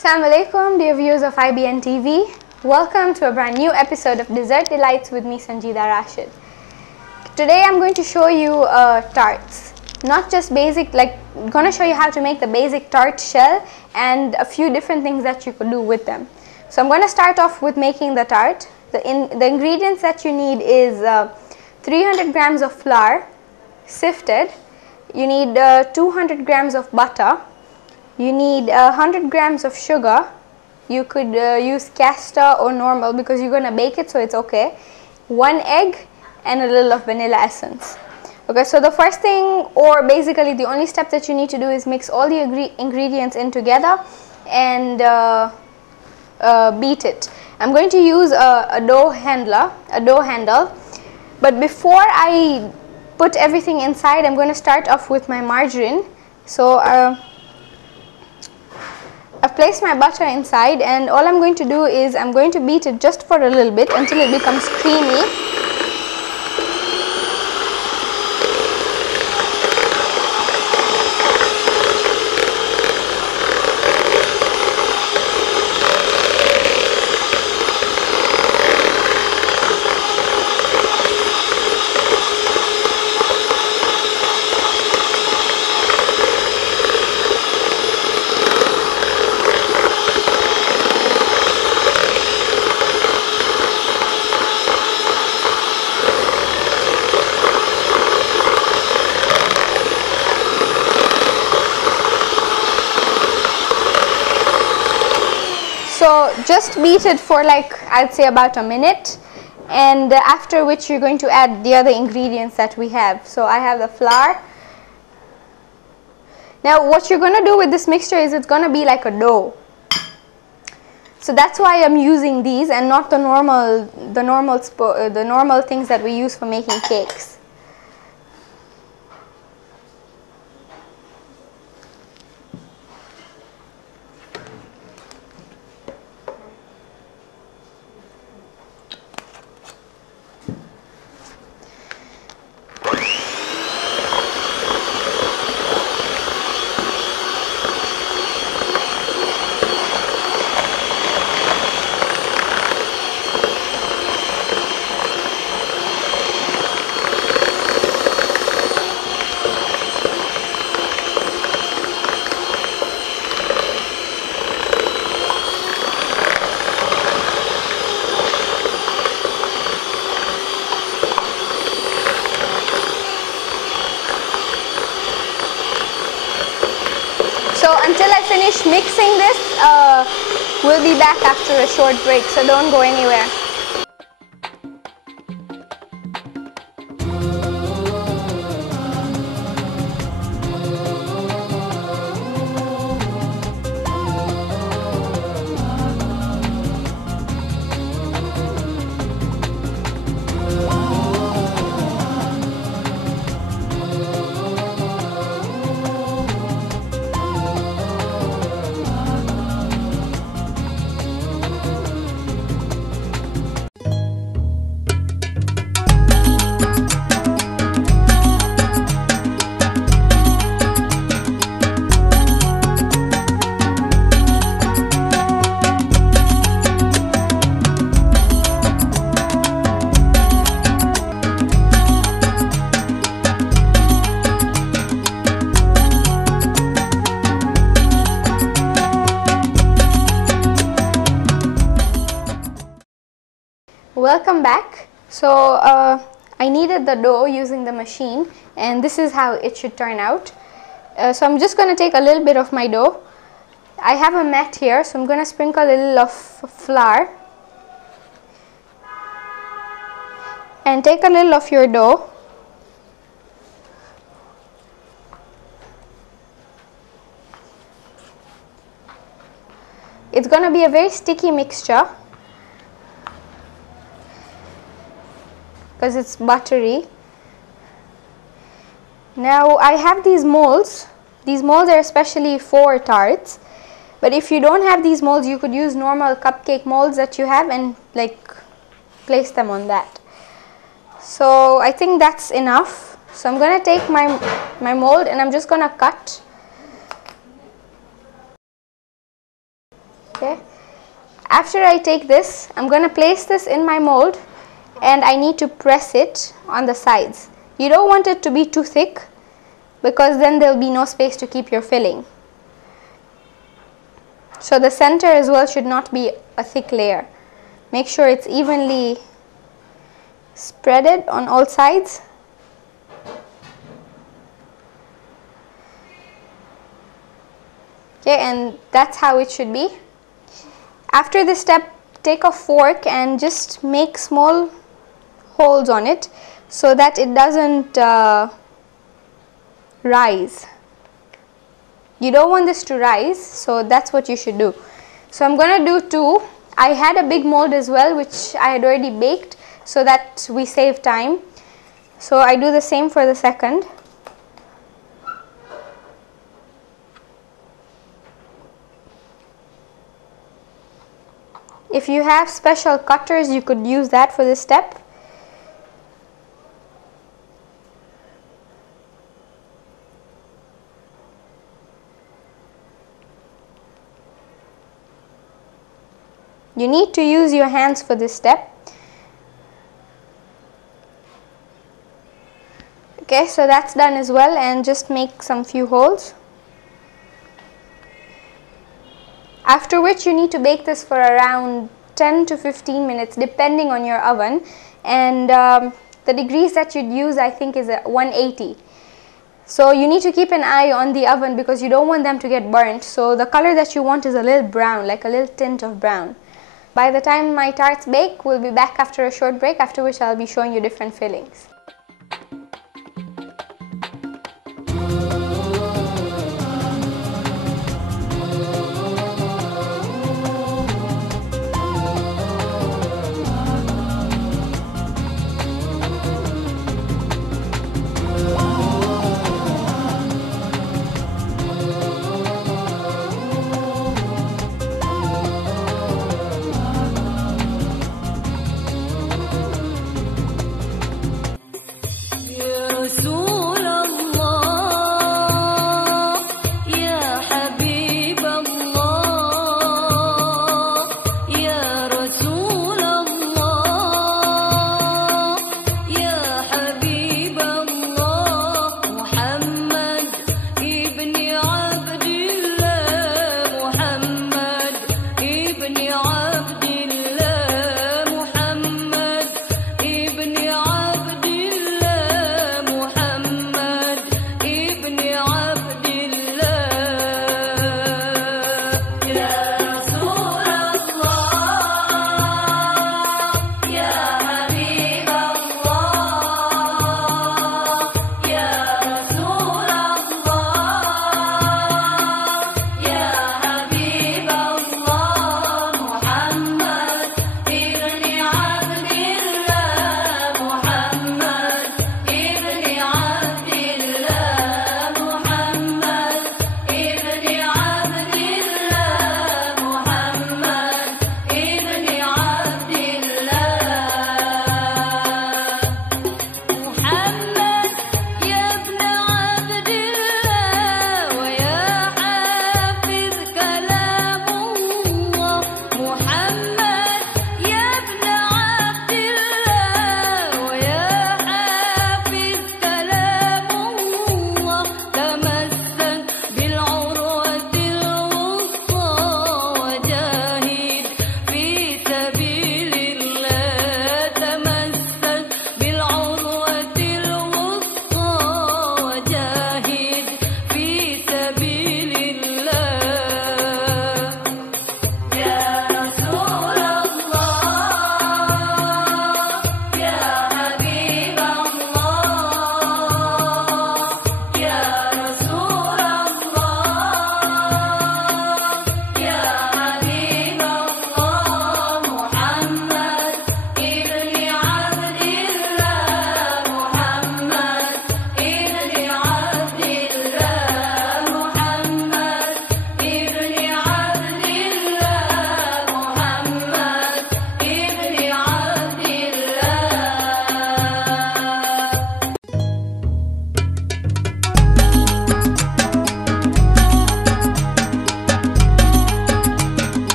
Assalamu alaikum, dear viewers of IBN TV. Welcome to a brand new episode of Dessert Delights with me, Sanjida Rashid. Today I'm going to show you tarts. Not just basic, I'm going to show you how to make the basic tart shell and a few different things that you could do with them. So I'm going to start off with making the tart. The ingredients that you need is 300 grams of flour, sifted. You need 200 grams of butter. You need 100 grams of sugar. You could use caster or normal because you're going to bake it, so it's okay. 1 egg and a little of vanilla essence. Okay, so the first thing, or basically the only step that you need to do, is mix all the ingredients in together and beat it. I'm going to use a dough handle, but before I put everything inside, I'm going to start off with my margarine. So I've placed my butter inside, and all I'm going to do is I'm going to beat it just for a little bit until it becomes creamy. So just beat it for I'd say about a minute, and after which you're going to add the other ingredients that we have. So I have the flour. Now what you're going to do with this mixture is it's going to be like a dough. So that's why I'm using these and not the normal things that we use for making cakes. So until I finish mixing this, we'll be back after a short break, so don't go anywhere. Welcome back. So I kneaded the dough using the machine, and this is how it should turn out. So I'm just going to take a little bit of my dough. I have a mat here, so I'm going to sprinkle a little of flour and take a little of your dough. It's going to be a very sticky mixture because it's buttery. Now I have these molds. These molds are especially for tarts, but if you don't have these molds, you could use normal cupcake molds that you have and place them on that. So I think that's enough. So I'm going to take my mold and I'm just going to cut Okay. After I take this, I'm going to place this in my mold and I need to press it on the sides. You don't want it to be too thick because then there will be no space to keep your filling. So the center as well should not be a thick layer. Make sure it's evenly spreaded on all sides. Okay, and that's how it should be. After this step, take a fork and just make small holes on it so that it doesn't rise. You don't want this to rise, so that's what you should do. So I'm going to do 2. I had a big mold as well which I had already baked so that we save time. So I do the same for the second. If you have special cutters, you could use that for this step. You need to use your hands for this step. Okay, so that's done as well, and just make some few holes. After which you need to bake this for around 10 to 15 minutes depending on your oven, and the degrees that you'd use I think is 180. So you need to keep an eye on the oven because you don't want them to get burnt. So the color that you want is a little brown, like a little tint of brown. By the time my tarts bake, we'll be back after a short break, after which I'll be showing you different fillings.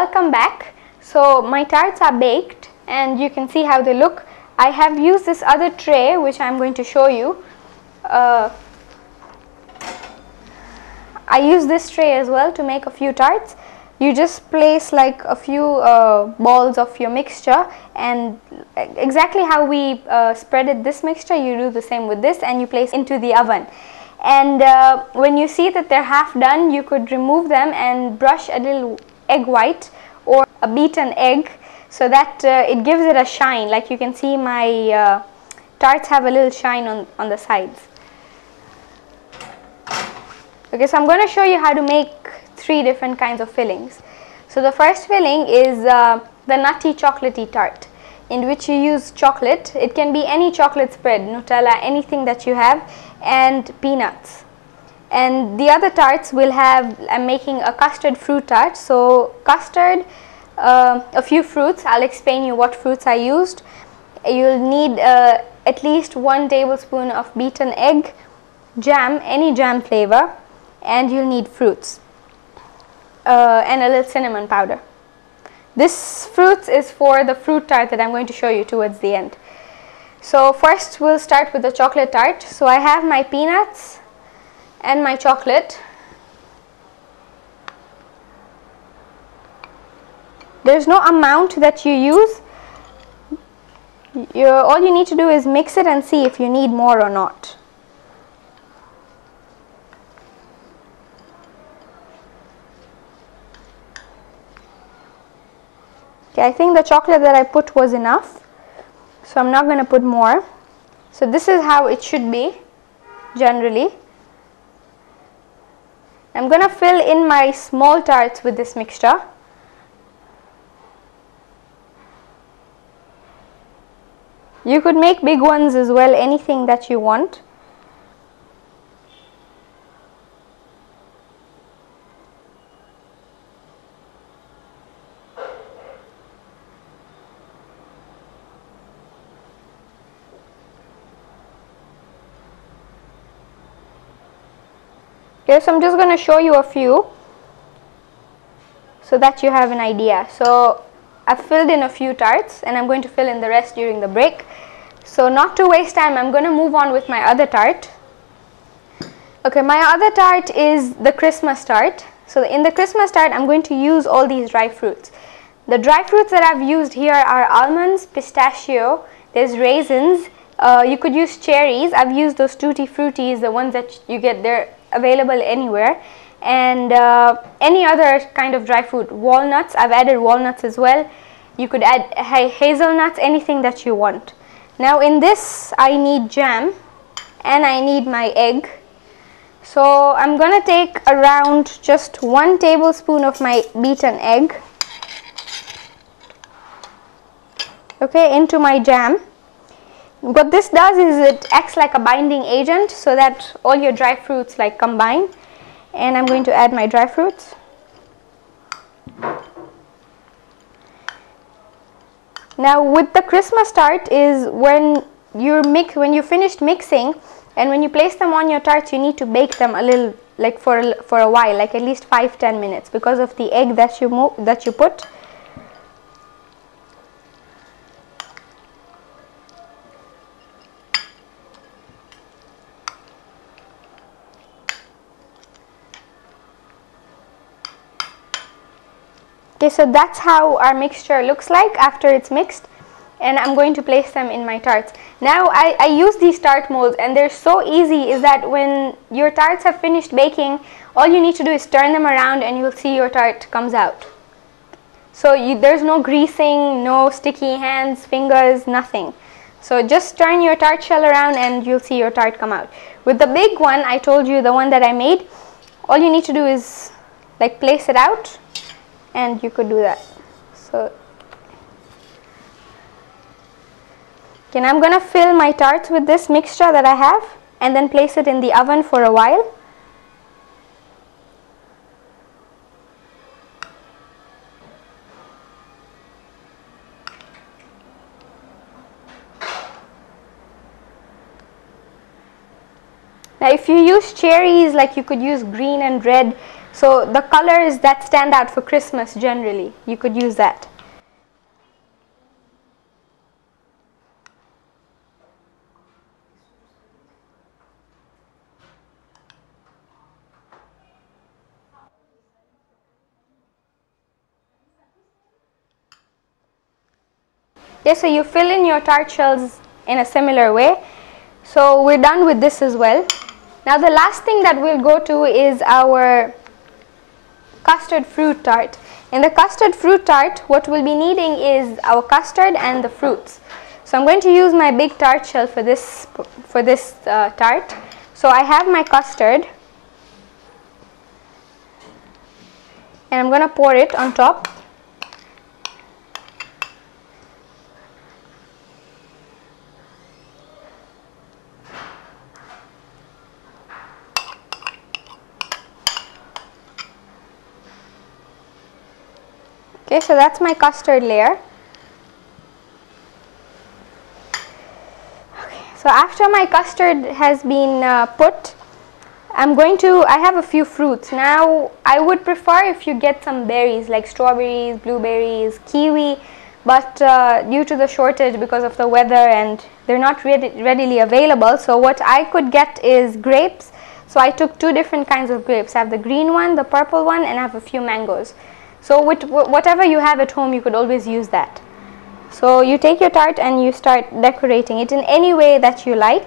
welcome back. So my tarts are baked and you can see how they look. I have used this other tray which I'm going to show you. I use this tray as well to make a few tarts. You just place like a few balls of your mixture, and exactly how we spreaded this mixture, you do the same with this, and you place into the oven. And when you see that they're half done, you could remove them and brush a little egg white or a beaten egg, so that it gives it a shine. Like you can see, my tarts have a little shine on the sides. Okay, so I'm going to show you how to make 3 different kinds of fillings. So the first filling is the nutty chocolatey tart, in which you use chocolate. It can be any chocolate spread, Nutella, anything that you have, and peanuts. And the other tarts will have, I'm making a custard fruit tart. So custard, a few fruits. I'll explain you what fruits I used. You'll need at least 1 tablespoon of beaten egg, jam, any jam flavor, and you'll need fruits, and a little cinnamon powder. This fruits is for the fruit tart that I'm going to show you towards the end. So first we'll start with the chocolate tart. So I have my peanuts and my chocolate. There's no amount that you use. All you need to do is mix it and see if you need more or not. Okay, I think the chocolate that I put was enough, so I'm not going to put more. So this is how it should be generally. I'm going to fill in my small tarts with this mixture. You could make big ones as well, anything that you want. Okay, so I'm just going to show you a few so that you have an idea. So I've filled in a few tarts and I'm going to fill in the rest during the break. So not to waste time, I'm going to move on with my other tart. Okay, my other tart is the Christmas tart. So in the Christmas tart, I'm going to use all these dry fruits. The dry fruits that I've used here are almonds, pistachio, there's raisins, you could use cherries. I've used those tutti fruttis, the ones that you get there, available anywhere, and any other kind of dry fruit. Walnuts, I've added walnuts as well. You could add hazelnuts, anything that you want. Now in this I need jam and I need my egg. So I'm going to take around just 1 tablespoon of my beaten egg, okay, into my jam. What this does is it acts like a binding agent so that all your dry fruits like combine. And I'm going to add my dry fruits. Now with the Christmas tart is when you finished mixing, and when you place them on your tarts, you need to bake them a little, like for a while, like at least 5-10 minutes, because of the egg that you put. Okay, so that's how our mixture looks like after it's mixed, and I'm going to place them in my tarts. Now I use these tart molds, and they're so easy, is that when your tarts have finished baking, all you need to do is turn them around and you'll see your tart comes out. So there's no greasing, no sticky hands, fingers, nothing. So just turn your tart shell around and you'll see your tart come out. With the big one, I told you, the one that I made, all you need to do is like place it out, and you could do that. So okay, I'm going to fill my tarts with this mixture that I have and then place it in the oven for a while. Now if you use cherries, like you could use green and red, So the colors that stand out for Christmas generally, you could use that. Okay, so you fill in your tart shells in a similar way. So we're done with this as well. Now the last thing that we'll go to is our custard fruit tart. In the custard fruit tart, what we'll be needing is our custard and the fruits. So I'm going to use my big tart shell for this tart. So I have my custard, and I'm going to pour it on top. Okay, so that's my custard layer. Okay, so after my custard has been put, I have a few fruits. Now, I would prefer if you get some berries like strawberries, blueberries, kiwi, but due to the shortage because of the weather and they're not readily available, so what I could get is grapes. So I took two different kinds of grapes. I have the green one, the purple one, and I have a few mangoes. So with whatever you have at home, you could always use that. So you take your tart and you start decorating it in any way that you like.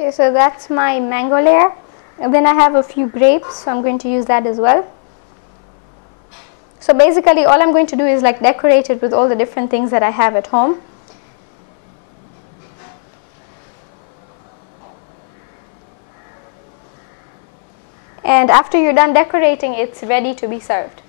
Okay, so that's my mango layer. And then I have a few grapes, so I'm going to use that as well. So basically all I'm going to do is like decorate it with all the different things that I have at home. And after you're done decorating, it's ready to be served.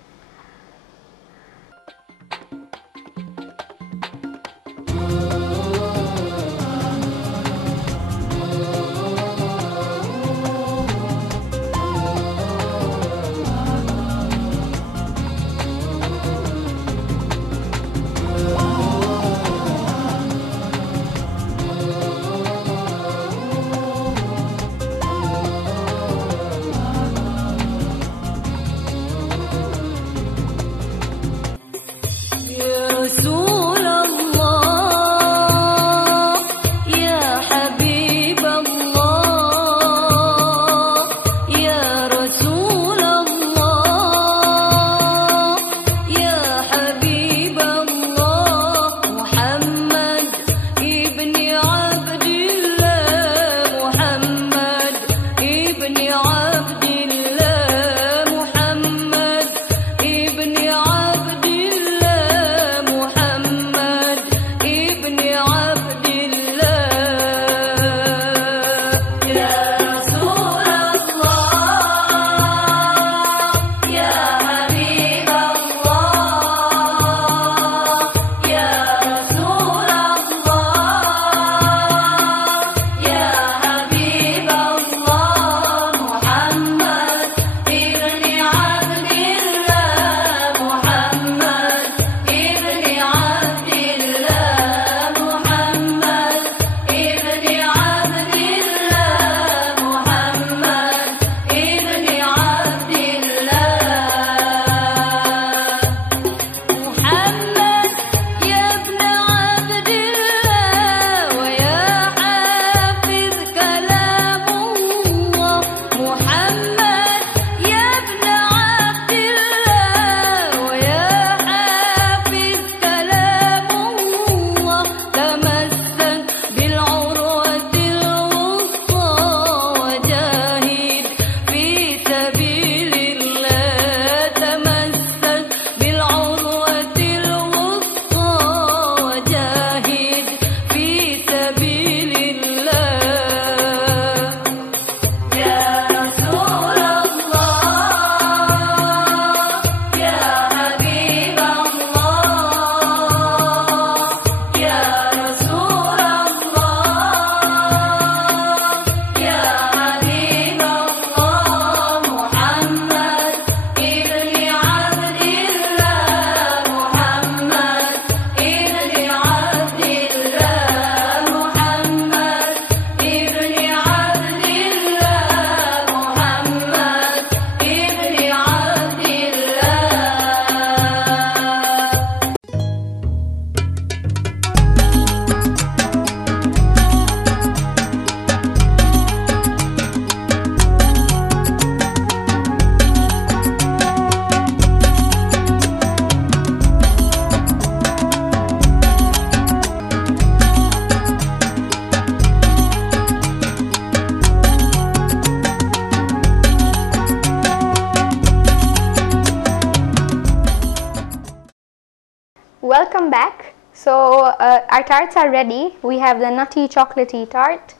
welcome back. So our tarts are ready. We have the nutty chocolatey tart,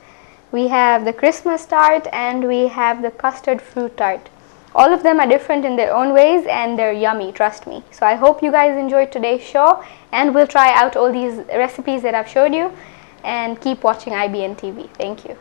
we have the Christmas tart, and we have the custard fruit tart. All of them are different in their own ways and they're yummy, trust me. So I hope you guys enjoyed today's show, and we'll try out all these recipes that I've showed you, and keep watching IBN TV. Thank you.